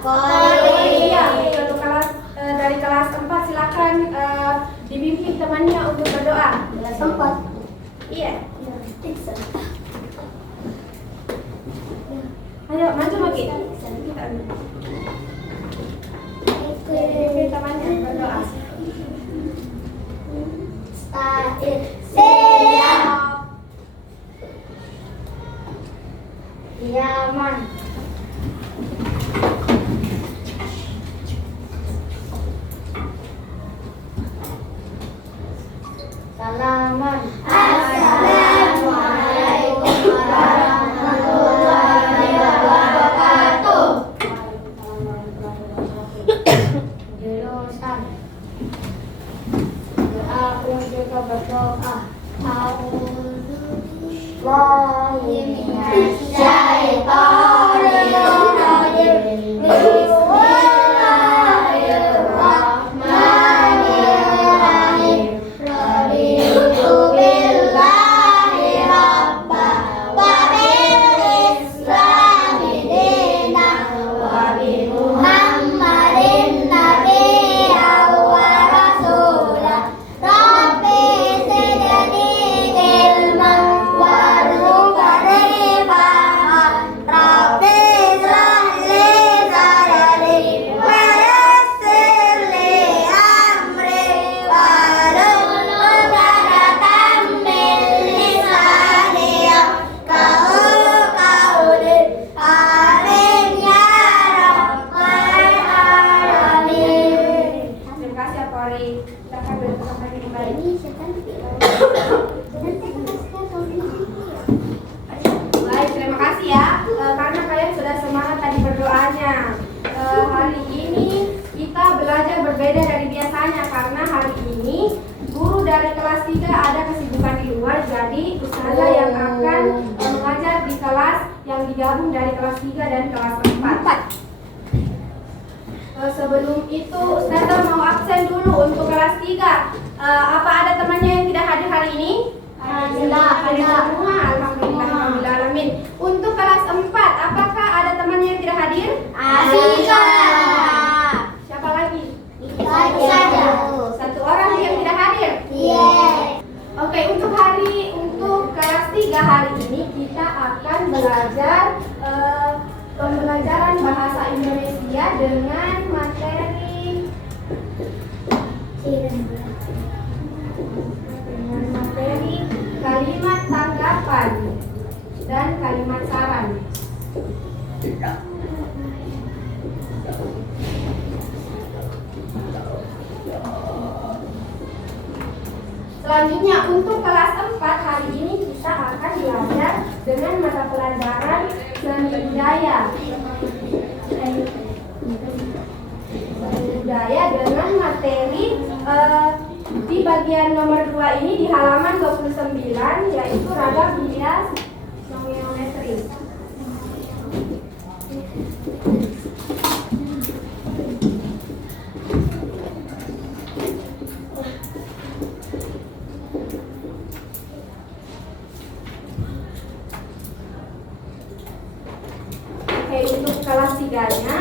Iya, untuk kelas dari kelas 4 silakan dibimbing temannya untuk berdoa. Kelas 4. Iya. Ayo, maju lagi. Dibimbing temannya berdoa. Siap. Yaman. Salaman. Assalamualaikum warahmatullahi wabarakatuh. Jurusan aku juga berdoa. Baik, terima kasih ya karena kalian sudah semangat tadi berdoanya. Hari ini kita belajar berbeda dari biasanya karena hari ini guru dari kelas 3 ada kesibukan di luar, jadi ustazah yang akan mengajar di kelas yang digabung dari kelas 3 dan kelas 4. Sebelum itu ustazah mau absen dulu untuk kelas 3. Apa ada temannya yang tidak hadir hari ini? Hadir semua, alhamdulillahirrahmanirrahim. Untuk kelas 4, apakah ada temannya yang tidak hadir? Ada. Siapa lagi? Saja. Satu orang yang tidak hadir? Iya. Oke, untuk kelas 3 hari ini kita akan belajar pembelajaran bahasa Indonesia dengan materi kalimat tanggapan dan kalimat saran. Selanjutnya untuk kelas 4 hari ini kita akan belajar dengan mata pelajaran seni budaya. Seni budaya dengan materi di bagian nomor 2 ini di halaman 29 yaitu ragam hias geometris. Oke, untuk kelas 3-nya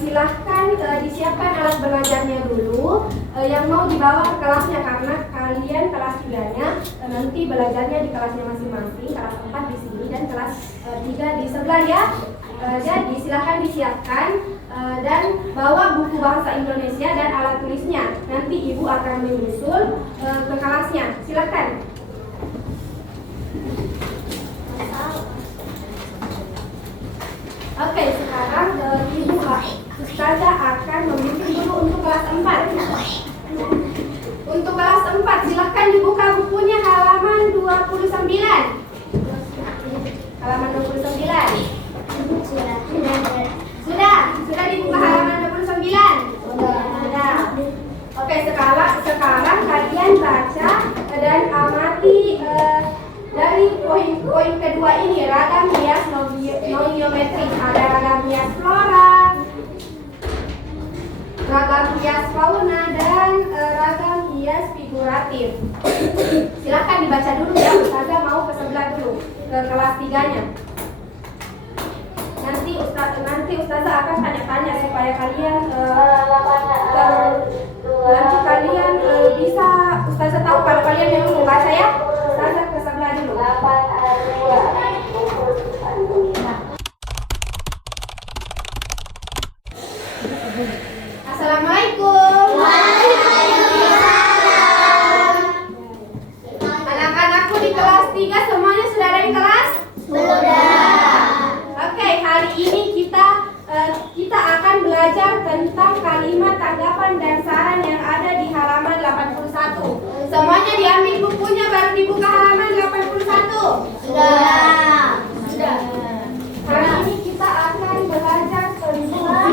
silahkan disiapkan alat belajarnya dulu yang mau dibawa ke kelasnya karena kalian kelas 3-nya nanti belajarnya di kelasnya masing-masing, kelas 4 di sini dan kelas 3 di sebelah ya. Jadi silahkan disiapkan dan bawa buku bahasa Indonesia dan alat tulisnya. Nanti ibu akan menyusul ke kelasnya. Silahkan. Oke, sekarang ibu ustazah akan membimbing dulu untuk kelas 4. Untuk kelas 4 silahkan dibuka bukunya halaman 29. Halaman 29. Sudah dibuka halaman 29. Sudah. Oke, sekarang kalian baca dan amati dari poin kedua ini, ragam hias non-geometrik. Ada ragam hias flora, ragam hias fauna, dan ragam hias figuratif. Silakan dibaca dulu ya, ustazah mau ke sebelah dulu, ke kelas 3-nya. Nanti ustazah akan tanya-tanya supaya supaya kalian nanti kalian bisa Ustazah tahu kalau kalian yang mau baca ya. Ustazah ke sebelah dulu. Assalamualaikum. Anak-anakku di kelas 3 semuanya sudah ada di kelas? Oke, hari ini kita akan belajar tentang kalimat tanggapan dan saran yang ada di halaman 81. Semuanya diambil bukunya baru dibuka halaman 81. Sudah. Hari ini kita akan belajar tentang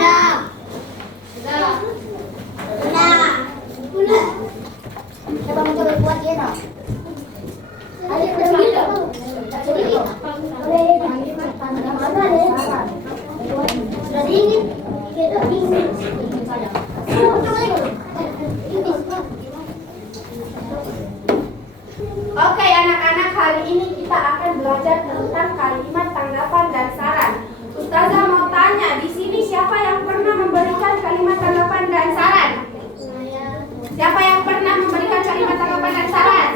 Oke anak-anak, hari ini kita akan belajar tentang kalimat tanggapan dan saran. Ustazah mau tanya, di sini siapa yang pernah memberikan kalimat tanggapan dan saran? Siapa yang pernah memberikan kalimat tanggapan dan saran?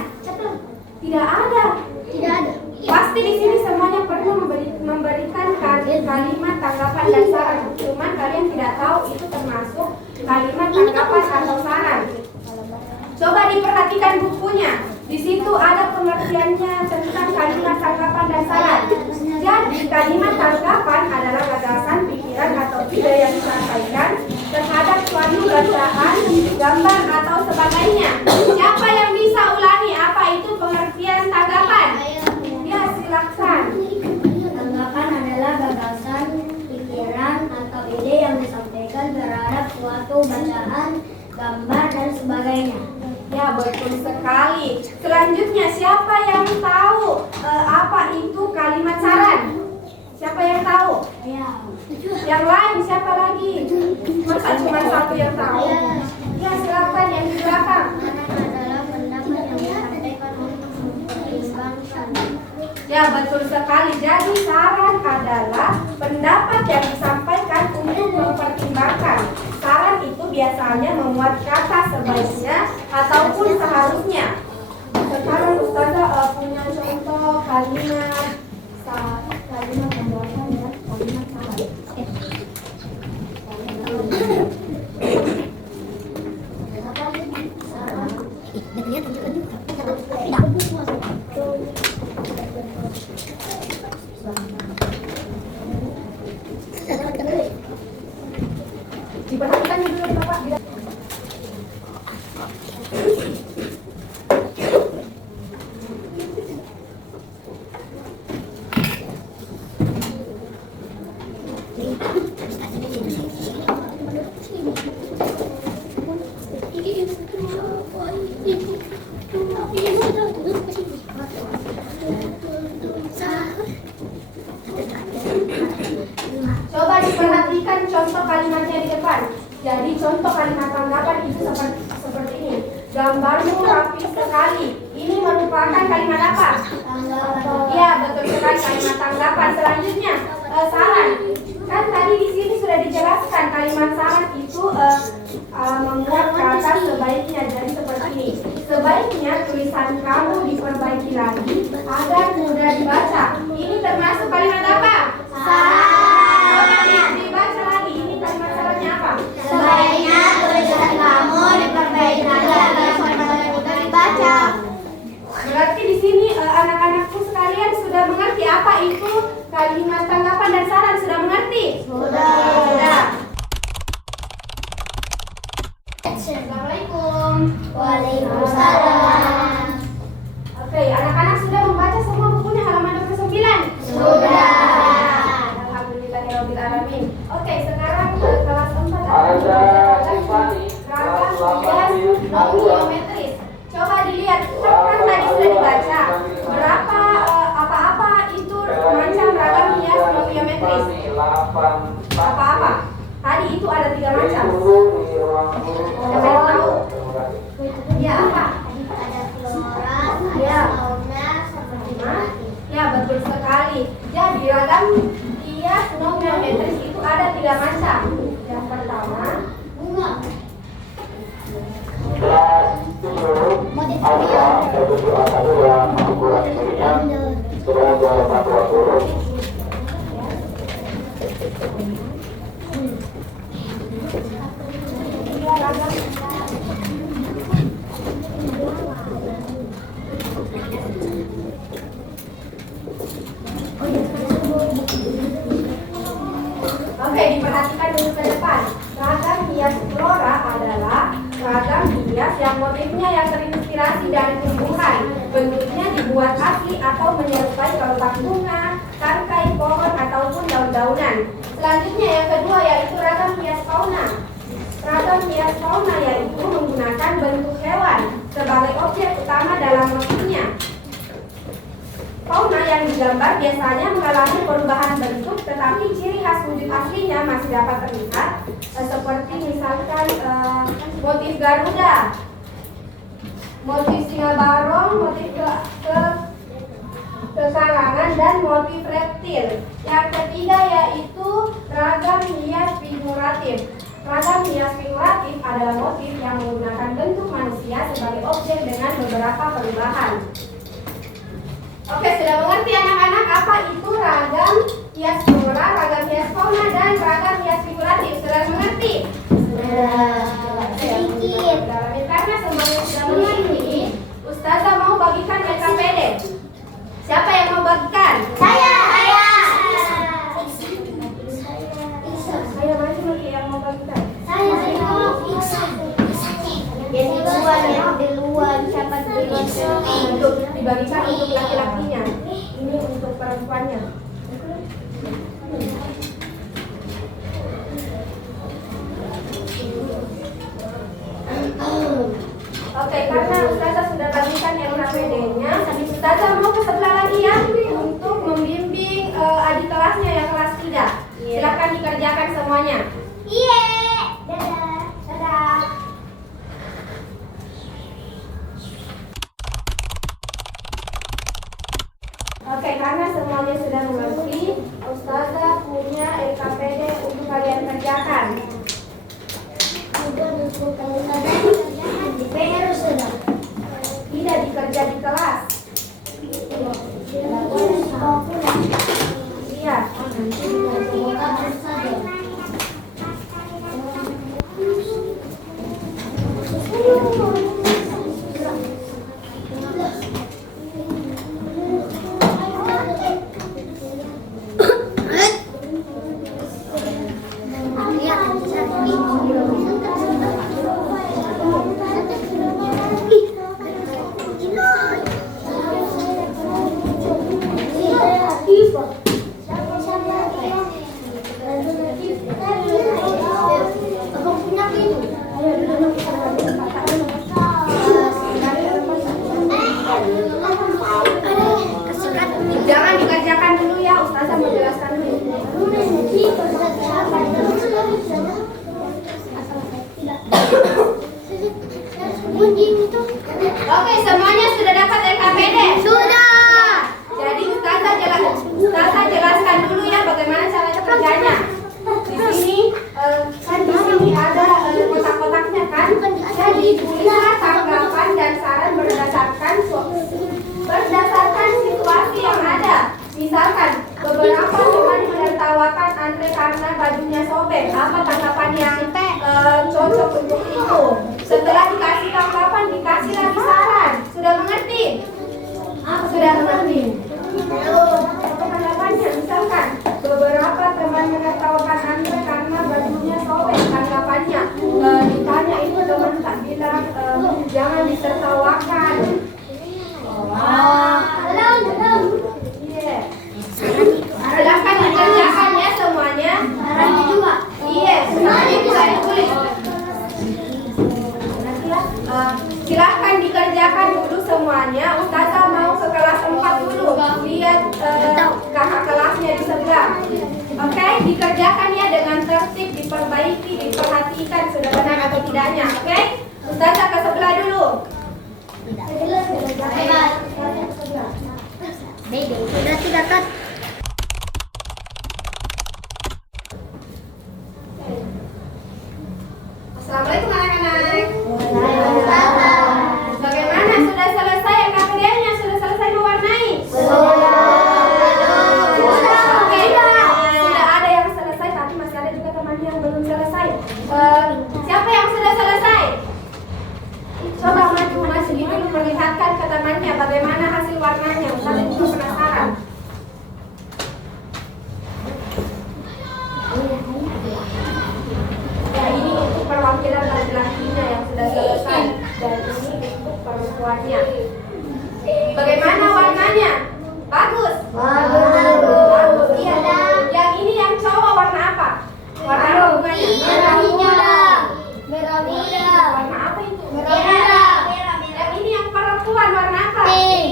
Tidak ada. Pasti di sini semuanya pernah memberikan kalimat tanggapan dan saran. Cuman kalian tidak tahu itu termasuk kalimat tanggapan atau saran. Coba diperhatikan bukunya. Di situ ada pengertiannya tentang kalimat tanggapan dan saran. Jadi kalimat tanggapan adalah gagasan, pikiran atau ide yang disampaikan terhadap suatu bacaan, gambar atau sebagainya. Siapa yang bisa ulangi apa itu pengertian tanggapan? Ya, silakan. Tanggapan adalah gagasan, pikiran, atau ide yang disampaikan terhadap suatu bacaan, gambar, dan sebagainya. Ya, betul sekali. Selanjutnya, siapa yang tahu apa itu kalimat saran? Siapa yang tahu? Yang lain siapa lagi? Masa cuma satu yang tahu? Ya, silakan yang di belakang. Adalah pendapat yang disampaikan untuk mempertimbangkan. Ya, betul sekali. Jadi saran adalah pendapat yang disampaikan untuk mempertimbangkan. Saran itu biasanya memuat kata sebaiknya ataupun seharusnya. Sekarang Ustazah punya contoh kalimat pendapat dan kalimat saran. Diperhatikan dulu Bapak. Coba diperhatikan contoh kalimatnya di depan. Jadi contoh kalimat tanggapan itu seperti ini. Gambarmu rapi sekali. Ini merupakan kalimat apa? Ya, betul sekali, kalimat tanggapan. Selanjutnya saran. Kan tadi di sini sudah dijelaskan kalimat saran itu memuat kata sebaiknya. Jadi seperti ini. Sebaiknya tulisan kamu diperbaiki lagi agar mudah dibaca. Ini termasuk kalimat apa? Saran. Dibaca lagi. Ini kalimat sarannya apa? Sebaiknya tulisan kamu diperbaiki lagi agar mudah dibaca. Berarti di sini anak-anakku sekalian sudah mengerti apa itu kalimat tanggapan dan saran. Sudah mengerti? Sudah. Assalamualaikum. Waalaikumsalam. Oke, anak-anak sudah membaca semua bukunya halaman 29? Sudah. Alhamdulillahirobbilalamin. Oke, sekarang kelas 4 Ada Tiffany, ragam hias non-geometris. Coba dilihat, kan tadi sudah dibaca berapa apa-apa itu macam ragam hias non-geometris. Apa-apa? Tadi itu ada 3 macam. Siapa yang tahu? Ya, apa? Ada flora, Ya. ada fauna, seperti tadi. Ya, betul sekali. Jadi ragam hias non-geometris itu ada 3 macam. Yang pertama motifnya yang terinspirasi dari tumbuhan. Bentuknya dibuat asli atau menyerupai kelopak bunga, tangkai pohon ataupun daun-daunan. Selanjutnya yang kedua yaitu ragam hias fauna. Ragam hias fauna yaitu menggunakan bentuk hewan sebagai objek utama dalam motifnya. Fauna yang digambar biasanya mengalami perubahan bentuk, tetapi ciri khas wujud aslinya masih dapat terlihat, seperti misalkan motif Garuda, motif singa barong, motif kekarangan, dan motif reptil. Yang ketiga yaitu ragam hias figuratif. Ragam hias figuratif adalah motif yang menggunakan bentuk manusia sebagai objek dengan beberapa perubahan. Oke, sudah mengerti anak-anak apa itu ragam hias flora, ragam hias fauna, dan ragam hias figuratif? Sudah mengerti? Sedikit. Karena semuanya sudah mengerti, Ustazah mau bagikan LKPD. Siapa yang mau bagikan? Saya. Saya masih lagi yang mau bagikan. Jadi duluan siapa duluan? Untuk dibagikan untuk laki-lakinya. Ini untuk perempuannya. Oke, karena Ustazah sudah bagikan LKPD-nya, Ustazah mau ke sebelah lagi ya untuk membimbing adik kelasnya yang kelas 3. Silakan dikerjakan semuanya. Iya. Dadah. Oke, karena semuanya sudah mengerti, Ustazah punya LKPD untuk kalian kerjakan. Tidak dikerja di kelas. Iya. Jangan dikerjakan dulu ya, Ustazah menjelaskan dulu. Oke, semuanya sudah dapat LKPD? Sudah. Jadi Ustazah jelaskan dulu ya bagaimana cara kerjanya. Di sini kan di sini ada kotak-kotaknya kan. Jadi tulislah tanggapan dan saran berdasarkan situasi yang ada. Misalkan beberapa teman menertawakan Andre karena bajunya sobek. Apa tanggapan yang cocok untuk itu? Setelah dikasih tanggapan, dikasih lagi saran. Sudah mengerti? Sudah mengerti? Apa tanggapannya? Misalkan beberapa teman menertawakan Andre karena bajunya sobek. Tanggapannya ditanya itu teman tak bilang jangan ditertawakan. Iya. Silahkan dikerjakan ya semuanya. Iya, semuanya bisa ditulis. Silahkan dikerjakan dulu semuanya. Ustazah mau ke kelas 4 dulu. Lihat kakak kelasnya di sebelah. Oke, dikerjakan ya dengan tertib, diperbaiki, diperhatikan sudah benar atau tidaknya. Oke, Ustazah ke sebelah dulu. Sudah tidak kan? Assalamualaikum anak-anak. Bagaimana? Sudah selesai LKPD-nya? Sudah selesai mewarnai? Oke, sudah ada yang selesai, tapi masih ada juga teman yang belum selesai. Siapa yang sudah selesai? Coba maju sedikit dulu perlihatkan ke temannya bagaimana hasil warnanya. Ustazah juga penasaran. perempuannya. Bagaimana warnanya? Bagus. Bagus. Iya. Yang ini yang cowok warna apa? Warna apa bunganya? Merah hijau. Merah muda. Warna apa itu? Merah. Yang ini yang perempuan warna apa? Pink.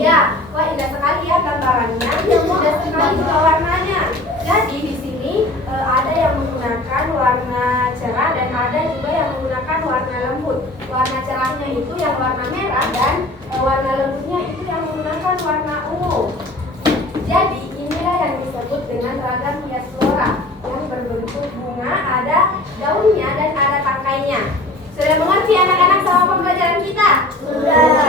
Iya. Wah, indah sekali ya gambarannya. Indah sekali juga warnanya. Jadi di sini ada yang menggunakan warna cerah dan ada juga yang menggunakan warna lembut. Warna cerahnya itu yang warna merah dan warna lembutnya itu yang menggunakan warna ungu. Jadi inilah yang disebut dengan ragam hias flora yang berbentuk bunga, ada daunnya dan ada tangkainya. Sudah mengerti anak-anak sama pembelajaran kita? Sudah.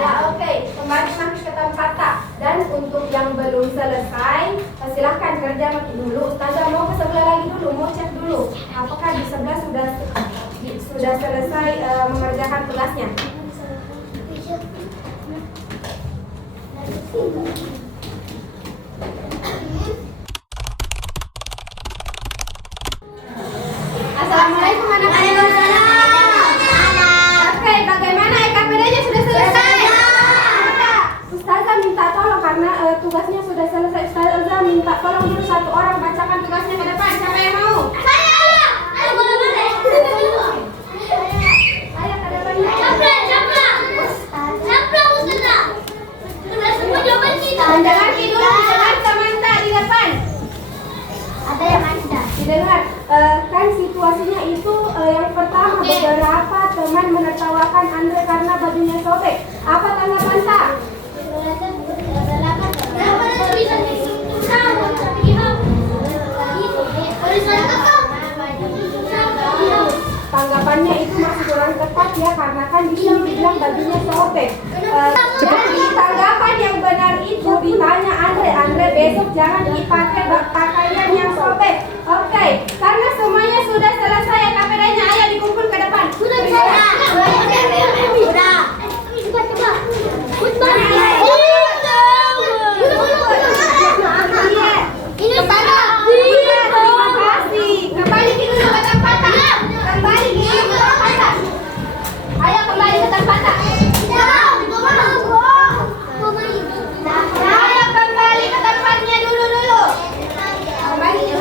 Ya, oke. Kembali masih ke tempat tak. Dan untuk yang belum selesai, silahkan kerja dulu. Ustazah mau ke sebelah lagi dulu, mau cek dulu. Apakah di sebelah sudah selesai mengerjakan tugasnya? Assalamualaikum anak-anak. Oke, bagaimana EKPD-nya sudah selesai? Sudah. Ustazah minta tolong karena tugasnya sudah selesai. Ustazah minta tolong dulu satu orang bacakan tugasnya ke depan. Siapa yang mau? Ayo boleh. Ayo ke depannya. Jangan tidur, jangan Samantha di depan. Ada yang ada. Didengar, kan situasinya itu yang pertama beberapa teman menertawakan Andre karena bajunya sobek. Apa tanggapan tak? Tanggapannya itu masih kurang tepat ya karena kan di sini dibilang bajunya sobek. Jadi tanggapan yang benar itu ditanya Andre besok jangan dipakai pakaian yang sobek. Oke, karena semuanya sudah selesai ya KPD-nya, ayo dikumpul ke depan. Sudah bisa. Terima kasih. Kembali dulu ke tempat. Kembali dulu ke tempat. Ayo kembali ke tempat. Ayo kembali ke tempatnya dulu. Kembali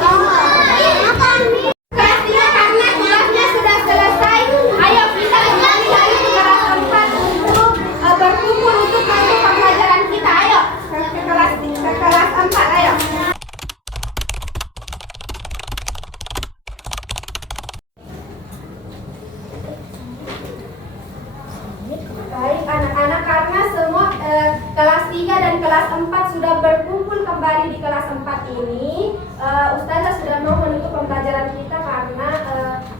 Kelasnya karena tugasnya sudah selesai. Ayo kita kembali lagi ke kelas 4 untuk berkumpul untuk masuk pembelajaran kita. Ayo ke kelas 4 ayo. Baik anak-anak, karena semua kelas 3 dan kelas 4 sudah berkumpul kembali di kelas 4 ini, Ustazah sudah mau menutup pembelajaran kita karena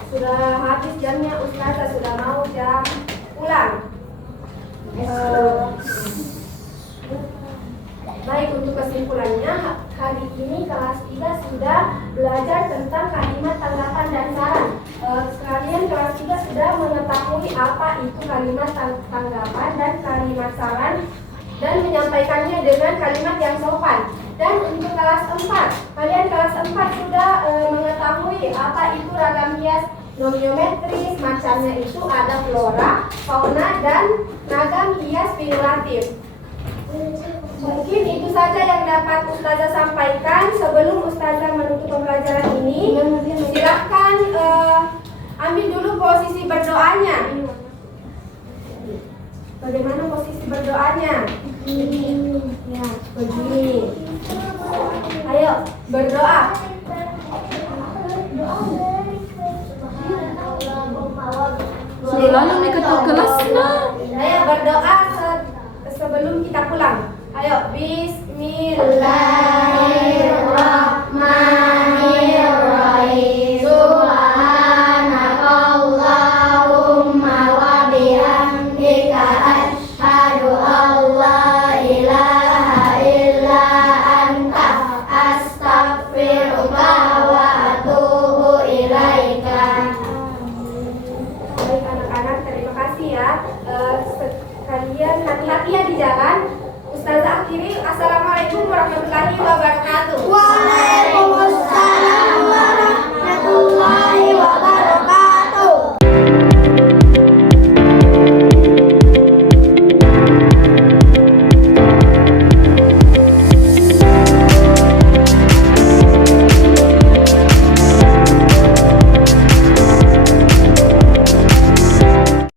sudah habis jamnya. Ustazah sudah mau jam pulang. Baik, untuk kesimpulannya, hari ini kelas 3 sudah belajar tentang kalimat tanggapan dan saran. Sekalian kelas 3 sudah mengetahui apa itu kalimat tanggapan dan kalimat saran dan menyampaikannya dengan kalimat yang sopan. Dan untuk kelas 4, kalian kelas 4 sudah mengetahui apa itu ragam hias nomiometris, macamnya itu ada flora, fauna, dan ragam hias figuratif. Mungkin itu saja yang dapat Ustazah sampaikan. Sebelum Ustazah menutup pembelajaran ini, silahkan ambil dulu posisi berdoanya. Bagaimana posisi berdoanya? Ya, begini. Ayo berdoa. Lalu nih ketua kelasnya. Ayo berdoa sebelum kita pulang. Ayo, Bismillahirrahmanirrahim. Subhanakallahumma wa bihamdika asyhadu an la ilaha illa anta astaghfiruka wa atubu ilaika. Baik anak-anak, terima kasih ya. Sekalian hati-hati ya di jalan. Ustazah akhiri, assalamualaikum warahmatullahi wabarakatuh.